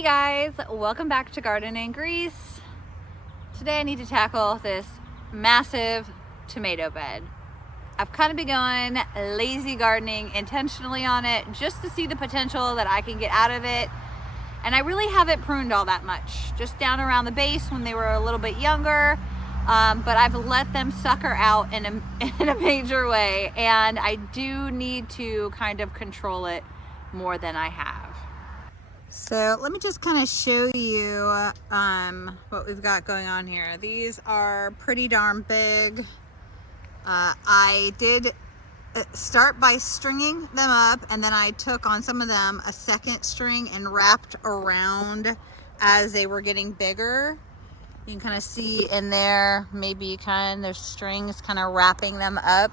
Hey guys, welcome back to Garden and Grease. Today I need to tackle this massive tomato bed. I've kind of been going lazy gardening intentionally on it just to see the potential that I can get out of it. And I really haven't pruned all that much, just down around the base when they were a little bit younger. But I've let them sucker out in a major way, and I do need to kind of control it more than I have. So let me just kind of show you what we've got going on here. These are pretty darn big. I did start by stringing them up, and then I took on some of them a second string and wrapped around as they were getting bigger. You can kind of see in there, maybe there's strings kind of wrapping them up.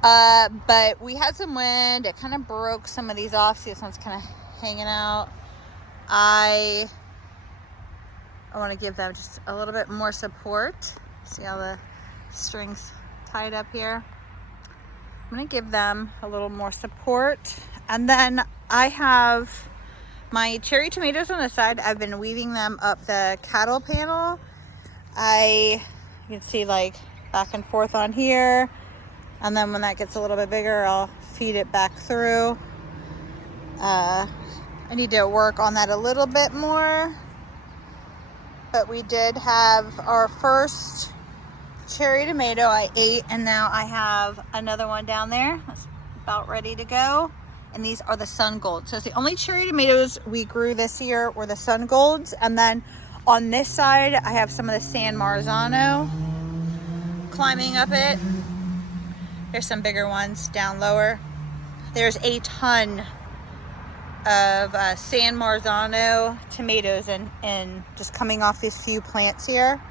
But we had some wind. It kind of broke some of these off. See, this one's kind of hanging out. I want to give them just a little bit more support. See how the strings tied up here? I'm going to give them a little more support. And then I have my cherry tomatoes on the side. I've been weaving them up the cattle panel. You can see like back and forth on here. And then when that gets a little bit bigger, I'll feed it back through. I need to work on that a little bit more. But we did have our first cherry tomato I ate, and now I have another one down there that's about ready to go. And these are the sun golds. So the only cherry tomatoes we grew this year were the sun golds. And then on this side, I have some of the San Marzano climbing up it. There's some bigger ones down lower. There's a ton of San Marzano tomatoes and just coming off these few plants here.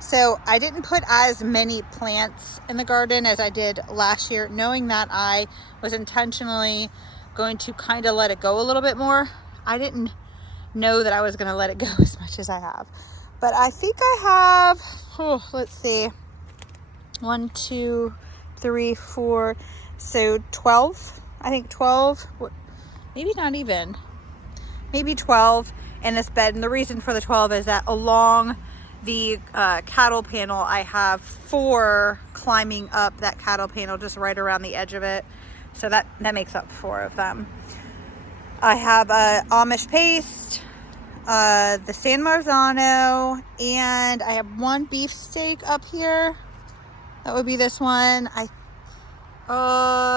So I didn't put as many plants in the garden as I did last year, knowing that I was intentionally going to kind of let it go a little bit more. I didn't know that I was going to let it go as much as I have. But I think I have, let's see, 1, 2, 3, 4, so 12. I think 12. Maybe not even, maybe 12 in this bed. And the reason for the 12 is that along the cattle panel, I have 4 climbing up that cattle panel just right around the edge of it. So that makes up 4 of them. I have Amish paste, the San Marzano, and I have 1 beefsteak up here. That would be this one.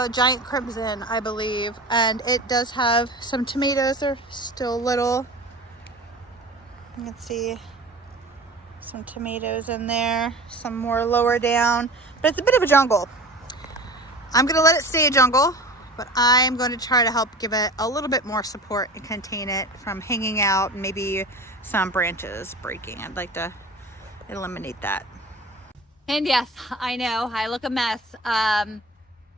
Giant Crimson, I believe. And it does have some tomatoes. They're still little. You can see some tomatoes in there, some more lower down, but it's a bit of a jungle. I'm going to let it stay a jungle, but I'm going to try to help give it a little bit more support and contain it from hanging out and maybe some branches breaking. I'd like to eliminate that. And yes, I know, I look a mess.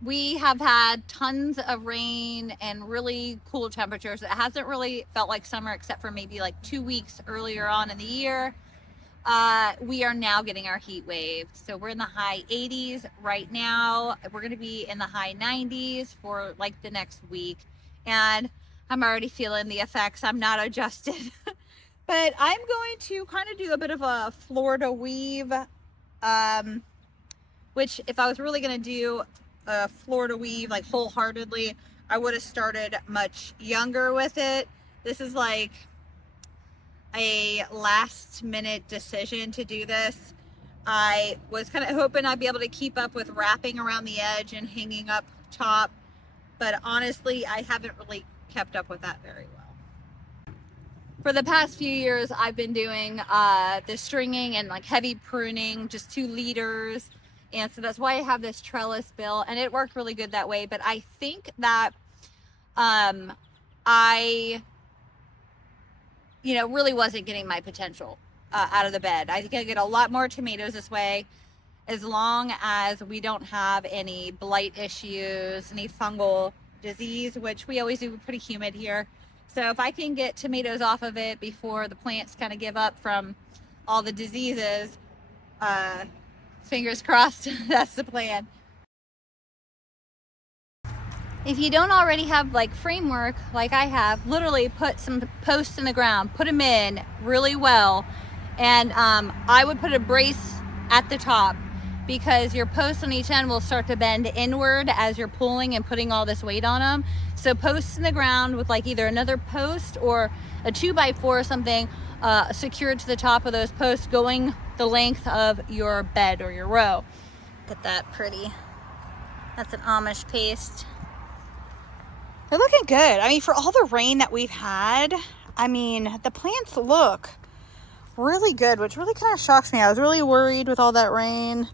We have had tons of rain and really cool temperatures. It hasn't really felt like summer except for maybe like 2 weeks earlier on in the year. We are now getting our heat wave. So we're in the high 80s right now. We're going to be in the high 90s for like the next week. And I'm already feeling the effects. I'm not adjusted. But I'm going to kind of do a bit of a Florida weave, which if I was really going to do a Florida weave like wholeheartedly, I would have started much younger with it. This is like a last minute decision to do this. I was kind of hoping I'd be able to keep up with wrapping around the edge and hanging up top, but honestly I haven't really kept up with that very well. For the past few years I've been doing the stringing and like heavy pruning, just 2 liters. And so that's why I have this trellis built, and it worked really good that way. But I think that I really wasn't getting my potential out of the bed. I think I get a lot more tomatoes this way, as long as we don't have any blight issues, any fungal disease, which we always do. Pretty humid here. So if I can get tomatoes off of it before the plants kind of give up from all the diseases, fingers crossed, that's the plan. if you don't already have like framework like I have, literally put some posts in the ground, put them in really well, and I would put a brace at the top, because your posts on each end will start to bend inward as you're pulling and putting all this weight on them. So posts in the ground with like either another post or a 2x4 or something secured to the top of those posts, going the length of your bed or your row. Look at that pretty. That's an Amish paste. They're looking good. I mean, for all the rain that we've had, I mean, the plants look really good, which really kind of shocks me. I was really worried with all that rain.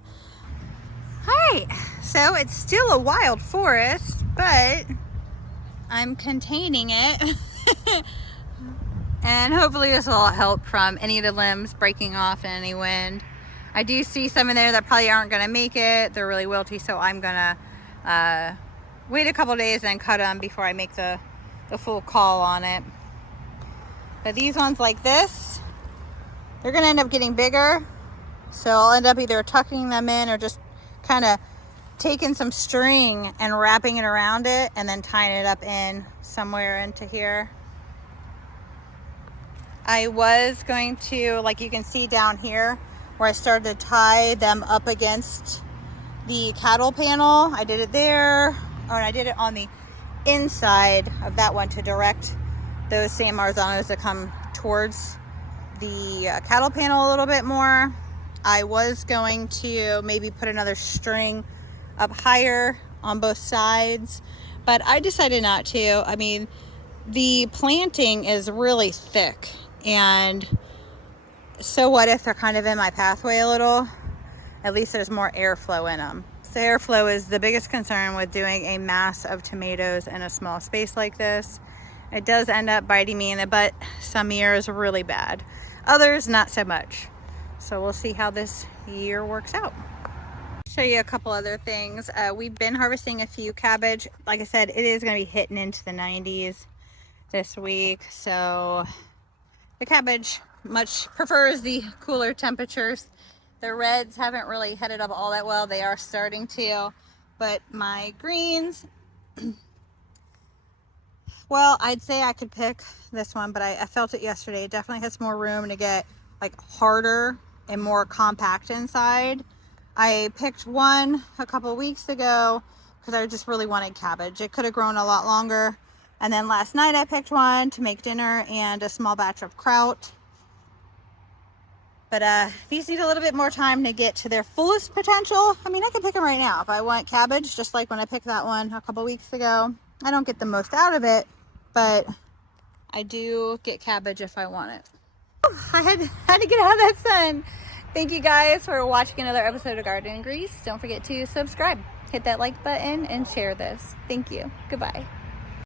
All right, so it's still a wild forest, but I'm containing it. And hopefully this will help from any of the limbs breaking off in any wind. I do see some in there that probably aren't gonna make it. They're really wilty, so I'm gonna wait a couple days and cut them before I make the full call on it. But these ones like this, they're gonna end up getting bigger. So I'll end up either tucking them in or just kind of taking some string and wrapping it around it and then tying it up in somewhere into here. I was going to, like you can see down here where I started to tie them up against the cattle panel. I did it there, or I did it on the inside of that one to direct those same Marzanos to come towards the cattle panel a little bit more. I was going to maybe put another string up higher on both sides, but I decided not to. I mean, the planting is really thick, and so what if they're kind of in my pathway a little? At least there's more airflow in them. So airflow is the biggest concern with doing a mass of tomatoes in a small space like this. It does end up biting me in the butt some years really bad. Others, not so much. So we'll see how this year works out. Show you a couple other things. We've been harvesting a few cabbage. Like I said, it is going to be hitting into the 90s this week. So the cabbage much prefers the cooler temperatures. The reds haven't really headed up all that well. They are starting to. But my greens, well, I'd say I could pick this one, but I felt it yesterday. It definitely has more room to get like harder and more compact inside. I picked one a couple weeks ago because I just really wanted cabbage. It could have grown a lot longer. And then last night I picked one to make dinner and a small batch of kraut. But these need a little bit more time to get to their fullest potential. I mean, I could pick them right now if I want cabbage, just like when I picked that one a couple weeks ago. I don't get the most out of it, but I do get cabbage if I want it. I had to get out of that sun. Thank you guys for watching another episode of Garden and Grease. Don't forget to subscribe, hit that like button, and share this. Thank you. Goodbye.